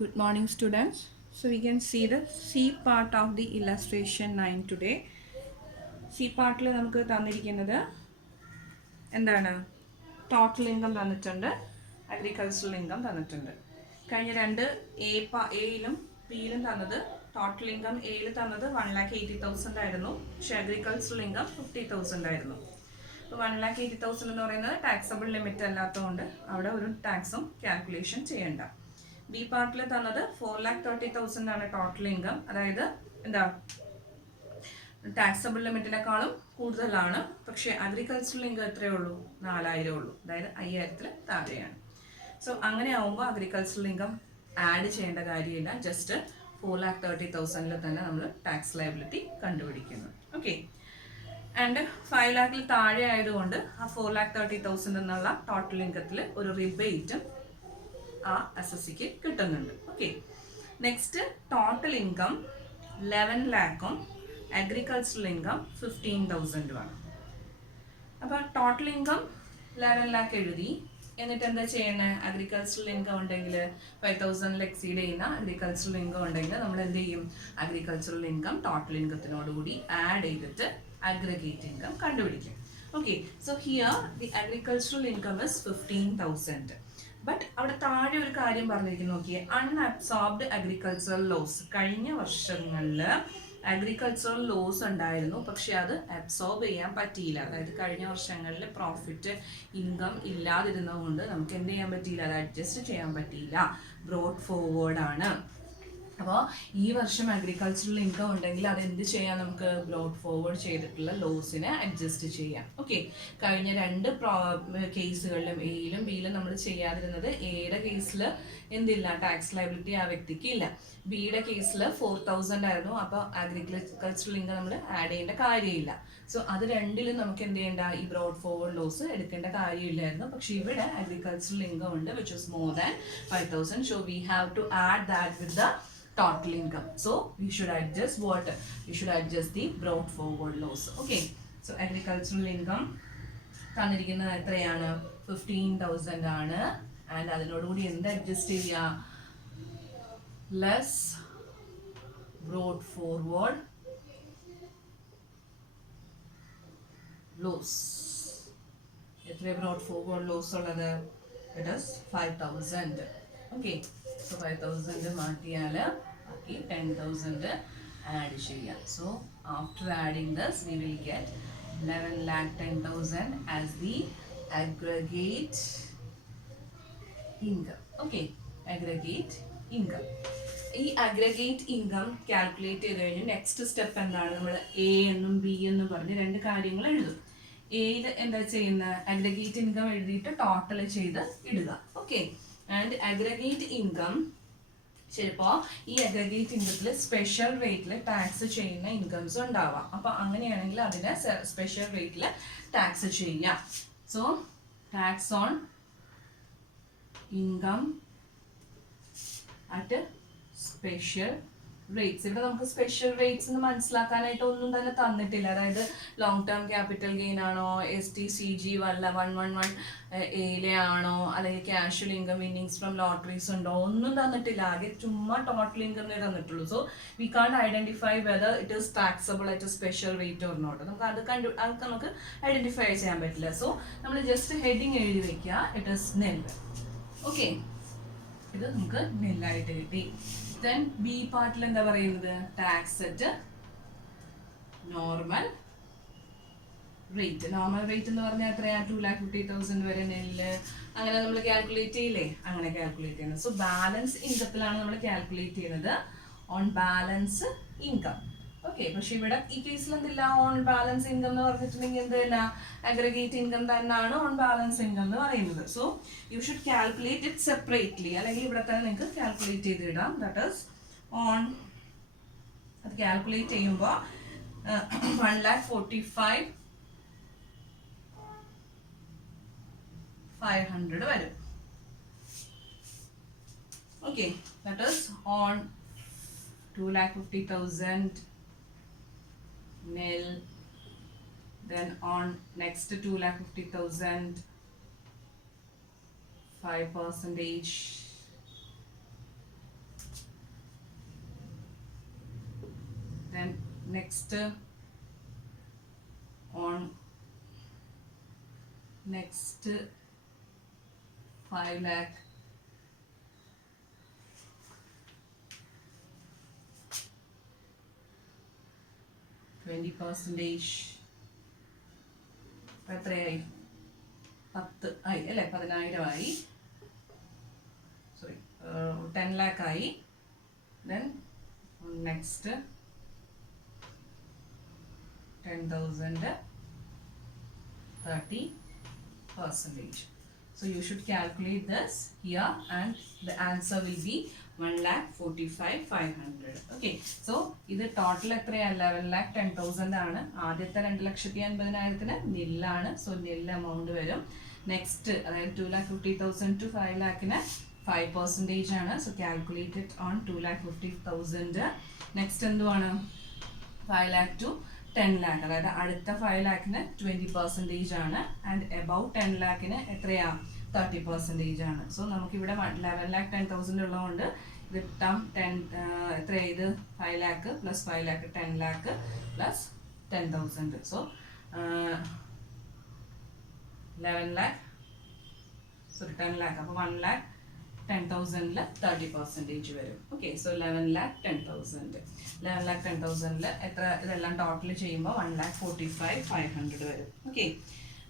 Good morning, students. So we can see the C part of the illustration 9 today. C part le namukku തന്നിരിക്കുന്നത് എന്താണ്? Total income തന്നിട്ടുണ്ട്, agricultural income തന്നിട്ടുണ്ട്. കഴിഞ്ഞ രണ്ട് എയിലും ബിയിലും തന്നത് total income എയിൽ തന്നത് 1,80,000 ആയിരുന്നു, പക്ഷെ അഗ്രികൾച്ചറൽ ഇൻകം 50,000 ആയിരുന്നു. അപ്പോൾ 1,80,000 എന്ന് പറയുന്നത് ടാക്സബിൾ ലിമിറ്റ് അല്ലാത്തതുകൊണ്ട് അവിടെ ഒരു ടാക്സും കാൽക്കുലേഷൻ ചെയ്യണ്ട. ബി പാർട്ടിൽ തന്നത് 4,30,000 ആണ് ടോട്ടൽ ഇൻകം, അതായത് എന്താ ടാക്സബിൾ ലിമിറ്റിനേക്കാളും കൂടുതലാണ്. പക്ഷേ അഗ്രികൾച്ചറൽ ഇൻകം എത്രയേ ഉള്ളൂ? 4,000 ഉള്ളൂ, അതായത് 5,000 താഴെയാണ്. സോ അങ്ങനെ ആവുമ്പോൾ അഗ്രികൾച്ചറൽ ഇൻകം ആഡ് ചെയ്യേണ്ട കാര്യമില്ല, ജസ്റ്റ് 4,30,000 തന്നെ നമ്മൾ ടാക്സ് ലയബിലിറ്റി കണ്ടുപിടിക്കുന്നു. ഓക്കെ, ആൻഡ് 5 ലാഖിൽ താഴെ ആയതുകൊണ്ട് ആ 4,30,000 എന്നുള്ള ടോട്ടൽ ഇൻകത്തിൽ ഒരു റിബേറ്റും ആ എസ് കിട്ടുന്നുണ്ട്. ഓക്കെ, നെക്സ്റ്റ് ടോട്ടൽ ഇൻകം 11 ലാഖും അഗ്രികൾച്ചറൽ ഇൻകം 15,000 ആണ്. അപ്പോൾ ടോട്ടൽ ഇൻകം 11 ലാഖ് എഴുതി, എന്നിട്ട് എന്താ ചെയ്യണേ? അഗ്രികൾച്ചറൽ ഇൻകം ഉണ്ടെങ്കിൽ 5,000 എക്സീഡ് ചെയ്യുന്ന അഗ്രികൾച്ചറൽ ഇൻകം ഉണ്ടെങ്കിൽ നമ്മൾ എന്ത് ചെയ്യും? അഗ്രികൾച്ചറൽ ഇൻകം ടോട്ടൽ ഇൻകത്തിനോടുകൂടി ആഡ് ചെയ്തിട്ട് അഗ്രിഗേറ്റ് ഇൻകം കണ്ടുപിടിക്കും. Okay, so here the agricultural income is 15,000. But അവിടെ താഴെ ഒരു കാര്യം പറഞ്ഞിരിക്കുന്നു, നോക്കിയേ, അൺഅബ്സോർബ്ഡ് അഗ്രികൾച്ചറൽ ലോസ്. കഴിഞ്ഞ വർഷങ്ങളിൽ അഗ്രികൾച്ചറൽ ലോസ് ഉണ്ടായിരുന്നു, പക്ഷെ അത് അബ്സോർബ് ചെയ്യാൻ പറ്റിയില്ല. അതായത് കഴിഞ്ഞ വർഷങ്ങളിൽ പ്രോഫിറ്റ് ഇൻകം ഇല്ലാതിരുന്നത് കൊണ്ട് നമുക്ക് എന്ത് ചെയ്യാൻ പറ്റിയില്ല? അത് അഡ്ജസ്റ്റ് ചെയ്യാൻ പറ്റിയില്ല, ബ്രോഡ് ഫോർവേഡ് ആണ്. അപ്പോൾ ഈ വർഷം അഗ്രികൾച്ചറൽ ഇൻകം ഉണ്ടെങ്കിൽ അത് എന്ത് ചെയ്യാം? നമുക്ക് ബ്രോഡ് ഫോർവേഡ് ചെയ്തിട്ടുള്ള ലോസിനെ അഡ്ജസ്റ്റ് ചെയ്യാം. ഓക്കെ, കഴിഞ്ഞ രണ്ട് കേസുകളിലും എയിലും ബിയിലും നമ്മൾ ചെയ്യാതിരുന്നത്, എയുടെ കേസിൽ എന്തില്ല? ടാക്സ് ലയബിലിറ്റി ആ വ്യക്തിക്ക് ഇല്ല. ബിയുടെ കേസിൽ 4,000 ആയിരുന്നു, അപ്പോൾ അഗ്രികൾച്ചറൽ ഇൻകം നമ്മൾ ആഡ് ചെയ്യേണ്ട കാര്യമില്ല. സോ അത് രണ്ടിലും നമുക്ക് എന്ത് ചെയ്യേണ്ട? ഈ ബ്രോഡ് ഫോർവേഡ് ലോസ് എടുക്കേണ്ട കാര്യമില്ലായിരുന്നു. പക്ഷെ ഇവിടെ അഗ്രികൾച്ചറൽ ഇൻകം ഉണ്ട് which is more than 5,000. So we have to add that with the total income. So we should adjust what? We should adjust the brought forward loss. Okay, so agricultural income തന്നിരിക്കുന്നത് എത്രയാണ്? 15,000 ആണ്. And അതിനോടുകൂടി എന്ത് adjust ചെയ്യുക? Less brought forward loss. എത്ര brought forward loss ഉള്ളത്? It is 5,000. Okay, so 5,000 മാറ്റിയാൽ 10,000 add ചെയ്യാം. So after adding this we will get 11,10,000 as the aggregate income. Okay, aggregate income. ഈ അഗ്രഗേറ്റ് ഇൻകം കാൽക്കുലേറ്റ് ചെയ്ത് കഴിഞ്ഞ് next step എന്താണ്? നമ്മൾ A എന്നും ബി എന്നും പറഞ്ഞ് രണ്ട് കാര്യങ്ങൾ എഴുതും. എയിൽ എന്താ ചെയ്യുന്നത്? അഗ്രഗേറ്റ് ഇൻകം എഴുതിയിട്ട് ടോട്ടൽ ചെയ്ത് ഇടുക. ഓക്കെ, ആൻഡ് അഗ്രഗേറ്റ് ഇൻകം ചിലപ്പോൾ ഈ അഗ്രഗേറ്റ് ഇൻകത്തിൽ സ്പെഷ്യൽ റേറ്റിൽ ടാക്സ് ചെയ്യുന്ന ഇൻകംസ് ഉണ്ടാവാം. അപ്പോൾ അങ്ങനെയാണെങ്കിൽ അതിനെ സ്പെഷ്യൽ റേറ്റിൽ ടാക്സ് ചെയ്യാം. So tax on income at special rates. ഇവിടെ നമുക്ക് സ്പെഷ്യൽ റേറ്റ്സ് എന്ന് മനസ്സിലാക്കാനായിട്ട് ഒന്നും തന്നെ തന്നിട്ടില്ല. അതായത് ലോങ് ടേം ക്യാപിറ്റൽ ഗെയിൻ ആണോ, STCG 111 എയിലെ ആണോ, അല്ലെങ്കിൽ casual income winnings from lotteries ഉണ്ടോ, ഒന്നും തന്നിട്ടില്ല. ആകെ ചുമ്മാ ടോട്ടൽ ഇൻകം തന്നിട്ടുള്ളൂ. So we can't identify whether it is taxable at special rate or not. നമുക്ക് നമുക്ക് ഐഡന്റിഫൈ ചെയ്യാൻ പറ്റില്ല. സോ നമ്മൾ ജസ്റ്റ് ഹെഡിങ് എഴുതി വെക്കുക, ഇറ്റ് ഈസ് നെൽ. ഓക്കെ, ഇത് നമുക്ക് നെല്ലായിട്ട് കിട്ടി. ദെൻ ബി പാർട്ടിൽ എന്താ പറയുന്നത്? Tax at normal rate. Normal rate എന്ന് പറഞ്ഞാൽ എത്രയാ? 2,50,000 വരെ നെല്ല്. അങ്ങനെ നമ്മൾ കാൽക്കുലേറ്റ് ചെയ്യില്ലേ? അങ്ങനെ കാൽക്കുലേറ്റ് ചെയ്യുന്നത്. സോ ബാലൻസ് ഇൻകത്തിലാണ് നമ്മൾ കാൽക്കുലേറ്റ് ചെയ്യുന്നത്, ഓൺ ബാലൻസ് ഇൻകം. ഓക്കെ, പക്ഷെ ഇവിടെ ഈ കേസിൽ എന്തില്ല? ഓൺ ബാലൻസ് ഇൻകം എന്ന് പറഞ്ഞിട്ടുണ്ടെങ്കിൽ എന്ത് തന്നെ? അഗ്രഗേറ്റ് ഇൻകം തന്നെയാണ് ഓൺ ബാലൻസ് ഇൻകം എന്ന് പറയുന്നത്. So you should calculate it separately, അല്ലെങ്കിൽ ഇവിടെ തന്നെ നിങ്ങൾക്ക് കാൽക്കുലേറ്റ് ചെയ്തിടാം. ദാറ്റ് ഈസ് ഓൺ, അത് കാൽക്കുലേറ്റ് ചെയ്യുമ്പോൾ 1,45,500 വരും. Okay, that is on 2,50,000 nil, then on next 2,50,000 5%, next on next 5 lakh, %20 എത്രയായി? 10 ആയി അല്ലേ? 10,000 ആയി, സോറി 10 lakh ആയി. Then next 10,000, 30%. So you should calculate this here and the answer will be 1,45,500. Okay, so ഇത് total എത്രയാണ്? 11,10,000 ആണ്. ആദ്യത്തെ 2,50,000 നില്ലാണ്, സോ നിൽ എമൗണ്ട് വരും. നെക്സ്റ്റ് അതായത് 2,50,000 to 5 lakh 5% ആണ്. So calculate it on 2,50,000. Next എന്തുവാണ്? 5 lakh to 10 lakh, അതായത് അടുത്ത 5 lakh 20% ആണ്. ആൻഡ് എബവ് 10 lakh എത്രയാ? 30% ആണ്. സോ നമുക്കിവിടെ 11,10,000 ഉള്ളതുകൊണ്ട് ഇത് ടേം 10 എത്രയാണ്? ഇത് 5 lakh plus 5 lakh 10 lakh plus 10,000. So 11 lakh, sorry 10 lakh. അപ്പോൾ 1,10,000 30% വരും. Okay, so 11,10,000. 11,10,000 എത്ര? ഇതെല്ലാം ടോട്ടൽ ചെയ്യുമ്പോൾ 1,45,500 വരും. ഓക്കെ,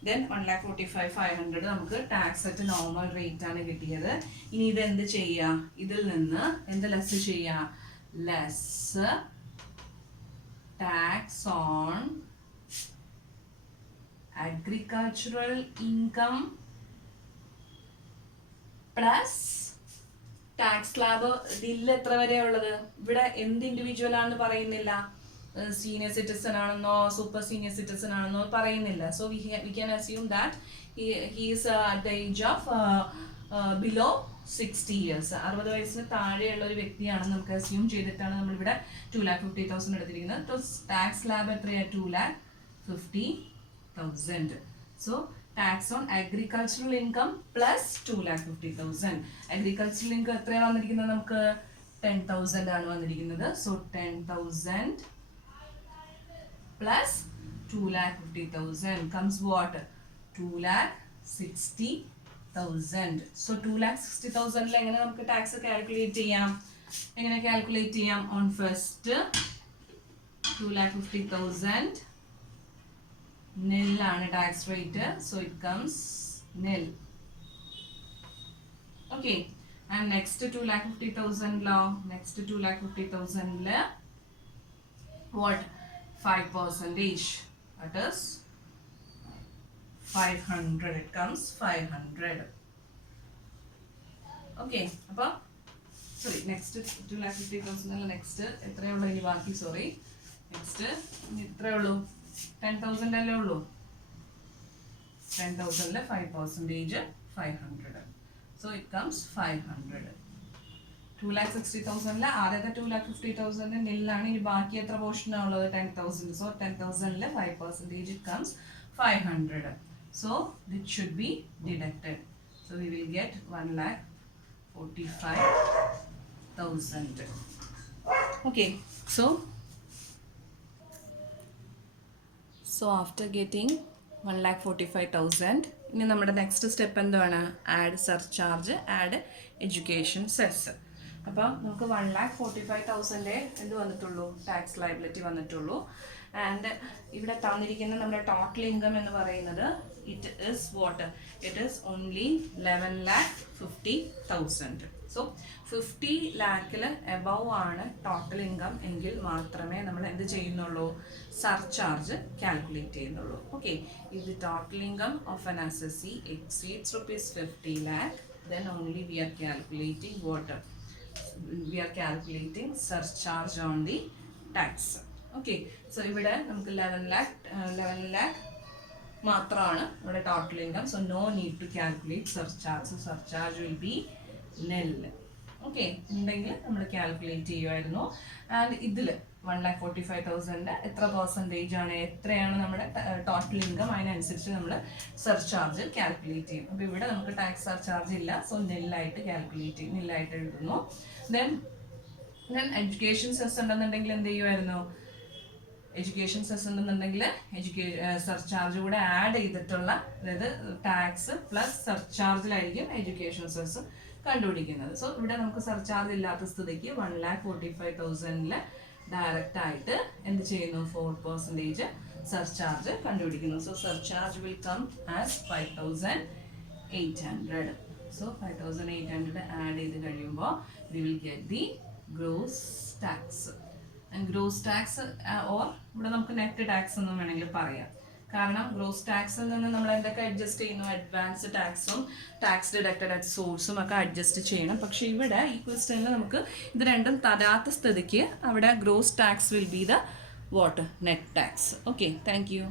ദെൻ 1,45,500 നമുക്ക് ടാക്സ് അറ്റ് നോർമൽ റേറ്റ് ആണ് കിട്ടിയത്. ഇനി ഇത് എന്ത് ചെയ്യുക? ഇതിൽ നിന്ന് എന്ത് ലെസ് ചെയ്യുക? Less tax on agricultural income plus tax slab. ഇതിൽ എത്ര വരെയാണ് ഉള്ളത്? ഇവിടെ എന്ത് ഇൻഡിവിജ്വൽ ആണെന്ന് പറയുന്നില്ല. സീനിയർ സിറ്റിസൺ ആണെന്നോ സൂപ്പർ സീനിയർ സിറ്റിസൺ ആണെന്നോ പറയുന്നില്ല. So we can assume that he is at the age of below 60 years. 60 വയസ്സിന് താഴെയുള്ള ഒരു വ്യക്തിയാണെന്ന് നമുക്ക് അസ്യൂം ചെയ്തിട്ടാണ് നമ്മളിവിടെ 2,50,000 എടുത്തിരിക്കുന്നത്. ടാക്സ് സ്ലാബ് എത്രയാണ്? 2,50,000. So tax on agricultural income plus 2,50,000. Agricultural income എത്രയാണ് വന്നിരിക്കുന്നത്? നമുക്ക് 10,000 ആണ് വന്നിരിക്കുന്നത്. So 10,000 plus 2,50,000 comes what? 2,60,000. So 2,60,000 എങ്ങനെ നമുക്ക് ടാക്സ് കാൽക്കുലേറ്റ് ചെയ്യാം? എങ്ങനെ കാൽക്കുലേറ്റ് ചെയ്യാം? ഓൺ ഫസ്റ്റ് 2,50,000 nil ആണ് tax rate. So it comes nil. Okay, and next 2,50,000 next 2,50,000 what? 5%. That is 500. It comes 500. Okay, അപ്പോൾ സോറി നെക്സ്റ്റ് 2,50,000 നെക്സ്റ്റ് എത്രയുള്ളൂ ഇനി ബാക്കി? സോറി, നെക്സ്റ്റ് ഇത്രയേ ഉള്ളൂ. 10,000 അല്ലേ ഉള്ളൂ. 10,000 5%, 500. So it comes 500. 2,60,000 ആദ്യത്തെ 2,50,000 നില്ലാണ്. ഇനി ബാക്കി എത്ര പോർഷൻ ഉള്ളത്? 10,000. So 10,000 5%, it comes 500. So this should be deducted. So we will get 1,45,000. Okay, so after getting 1,45,000, ഇനി നമ്മുടെ നെക്സ്റ്റ് സ്റ്റെപ്പ് എന്താണ്? Add surcharge, add education cess. അപ്പോൾ നമുക്ക് 1,45,000 എന്ത് വന്നിട്ടുള്ളൂ? ടാക്സ് ലയബിലിറ്റി വന്നിട്ടുള്ളൂ. ആൻഡ് ഇവിടെ തന്നിരിക്കുന്ന നമ്മുടെ ടോട്ടൽ ഇൻകം എന്ന് പറയുന്നത് it is what? It is only 11,50,000. So 50 lakh above ആണ് ടോട്ടൽ ഇൻകം എങ്കിൽ മാത്രമേ നമ്മൾ എന്ത് ചെയ്യുന്നുള്ളൂ? സർചാർജ് കാൽക്കുലേറ്റ് ചെയ്യുന്നുള്ളൂ. Okay, if the total income of an assessee exceeds ₹50 lakh, then only we are calculating what? We are calculating surcharge on the tax. Okay, so ഇവിടെ നമുക്ക് 11 lakh മാത്രമാണ് നമ്മുടെ total income. So no need to calculate surcharge. Surcharge will be nil. Okay, ഉണ്ടെങ്കിൽ നമ്മൾ calculate ചെയ്യുമായിരുന്നു. And ഇതിൽ 1,45,000 എത്ര percentage ആണ്? എത്രയാണ് നമ്മുടെ ടോട്ടൽ ഇൻകം? അതിനനുസരിച്ച് നമ്മൾ സർചാർജ് കാൽക്കുലേറ്റ് ചെയ്യും. അപ്പോൾ ഇവിടെ നമുക്ക് ടാക്സ് സർചാർജ് ഇല്ല. സോ നെല്ലായിട്ട് കാൽക്കുലേറ്റ് ചെയ്യും, നെല്ലായിട്ട് എഴുതുന്നു. ദെൻ എഡ്യൂക്കേഷൻ സെസ് ഉണ്ടെന്നുണ്ടെങ്കിൽ എന്ത് ചെയ്യുമായിരുന്നു? എഡ്യൂക്കേഷൻ സെസ് എന്നുണ്ടെങ്കിൽ സർചാർജ് കൂടെ ആഡ് ചെയ്തിട്ടുള്ള, അതായത് ടാക്സ് പ്ലസ് സർചാർജിലായിരിക്കും എഡ്യൂക്കേഷൻ സെസ് കണ്ടുപിടിക്കുന്നത്. സോ ഇവിടെ നമുക്ക് സർചാർജ് ഇല്ലാത്ത സ്ഥിതിക്ക് 1,45,000 ഡയറക്റ്റ് ആയിട്ട് എന്ത് ചെയ്യുന്നു, 4% സർചാർജ് കണ്ടുപിടിക്കുന്നു. So surcharge will come as 5,800. So 5,800 add ചെയ്ത് കഴിയുമ്പോൾ we will get the gross tax. Gross tax or ഇവിടെ നമുക്ക് നെറ്റ് ടാക്സ് എന്നും വേണമെങ്കിൽ പറയാം. കാരണം ഗ്രോസ് ടാക്സിൽ നിന്ന് നമ്മൾ എന്തൊക്കെ അഡ്ജസ്റ്റ് ചെയ്യുന്നു, അഡ്വാൻസ് ടാക്സും ടാക്സ് ഡിഡക്റ്റഡ് അറ്റ് സോഴ്സും ഒക്കെ അഡ്ജസ്റ്റ് ചെയ്യണം. പക്ഷെ ഇവിടെ ഈ ക്വസ്റ്റ്യനിൽ നമുക്ക് ഇത് രണ്ടും തരാത്ത സ്ഥിതിക്ക് അവിടെ gross tax will be the what, net tax. Okay, thank you.